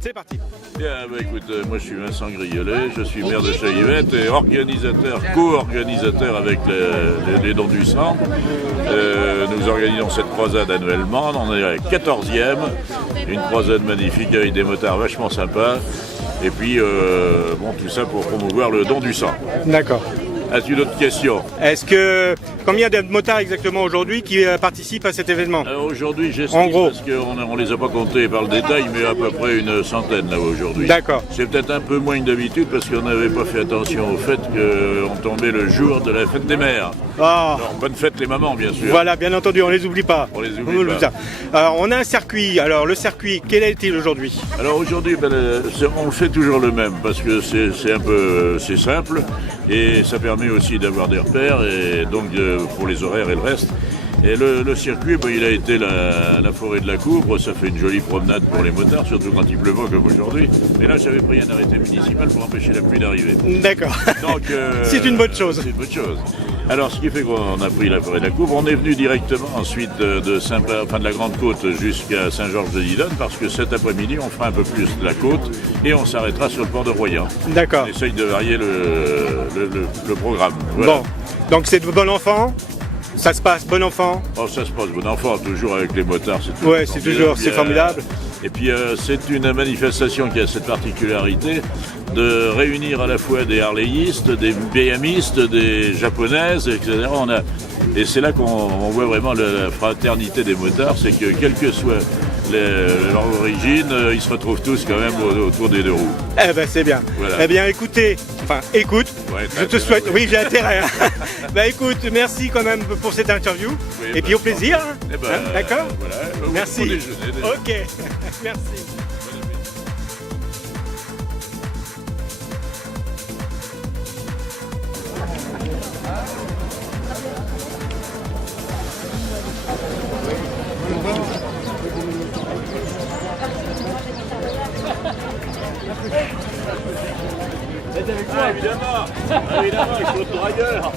C'est parti. Bien, bah, écoute, moi je suis Vincent Griolet, je suis maire de Chaillivette et organisateur, co-organisateur avec les dons du sang. Nous organisons cette croisade annuellement, on est à la 14e, une croisade magnifique avec des motards vachement sympas. Et puis, bon, tout ça pour promouvoir le don du sang. D'accord. As-tu d'autres questions? Combien de motards exactement aujourd'hui qui participent à cet événement? Aujourd'hui, En j'estime, gros. parce qu'on les a pas comptés par le détail, mais à peu près une centaine là aujourd'hui. D'accord. C'est peut-être un peu moins que d'habitude parce qu'on n'avait pas fait attention au fait qu'on tombait le jour de la fête des mères. Ah. Alors, bonne fête les mamans, bien sûr. Voilà, bien entendu, on les oublie pas. On les oublie pas. Alors, on a un circuit. Alors, le circuit, quel est-il aujourd'hui? Alors aujourd'hui, on le fait toujours le même parce que c'est simple et ça permet aussi d'avoir des repères et donc pour les horaires et le reste. Et le circuit, il a été la forêt de la Couvre, ça fait une jolie promenade pour les motards, surtout quand il pleut pas comme aujourd'hui. Mais là, j'avais pris un arrêté municipal pour empêcher la pluie d'arriver. D'accord. Donc c'est une bonne chose. C'est une bonne chose. Alors, ce qui fait qu'on a pris la forêt de la Couvre, on est venu directement ensuite de la Grande Côte jusqu'à Saint-Georges-de-Didonne, parce que cet après-midi, on fera un peu plus de la côte et on s'arrêtera sur le port de Royan. D'accord. On essaye de varier le programme. Voilà. Bon, donc c'est de bon enfant. Ça se passe bon enfant. Oh, ça se passe bon enfant, toujours avec les motards. C'est formidable. Et puis c'est une manifestation qui a cette particularité de réunir à la fois des harléistes, des BMistes, des japonaises, etc. Et c'est là qu'on voit vraiment la fraternité des motards, c'est que quelle que soit leur origine, ils se retrouvent tous quand même autour des deux roues. Eh ben c'est bien. Voilà. Eh bien écoute, Ouais, je te souhaite, oui j'ai intérêt. Bah écoute, merci quand même pour cette interview. Oui, et puis au plaisir. D'accord. Voilà, Merci. au déjeuner, déjà. Ok, merci. Évidemment, il faut dragueur.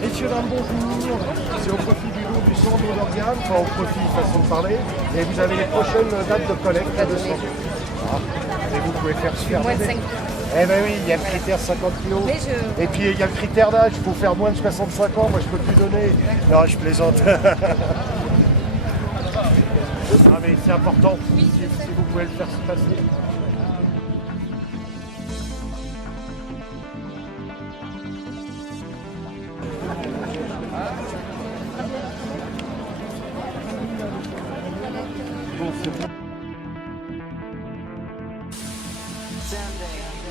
Messieurs, dames, bonjour. C'est au profit du don du sang de vos organes, enfin au profit, façon de parler. Et vous avez les prochaines dates de collecte de sang. Et vous pouvez faire super. Moins de 5 Eh ben oui, il y a le critère 50 kilos. Et puis il y a le critère d'âge, il faut faire moins de 65 ans. Moi je peux plus donner. Non, je plaisante. Ah mais c'est important. Si vous pouvez le faire se passer. Someday.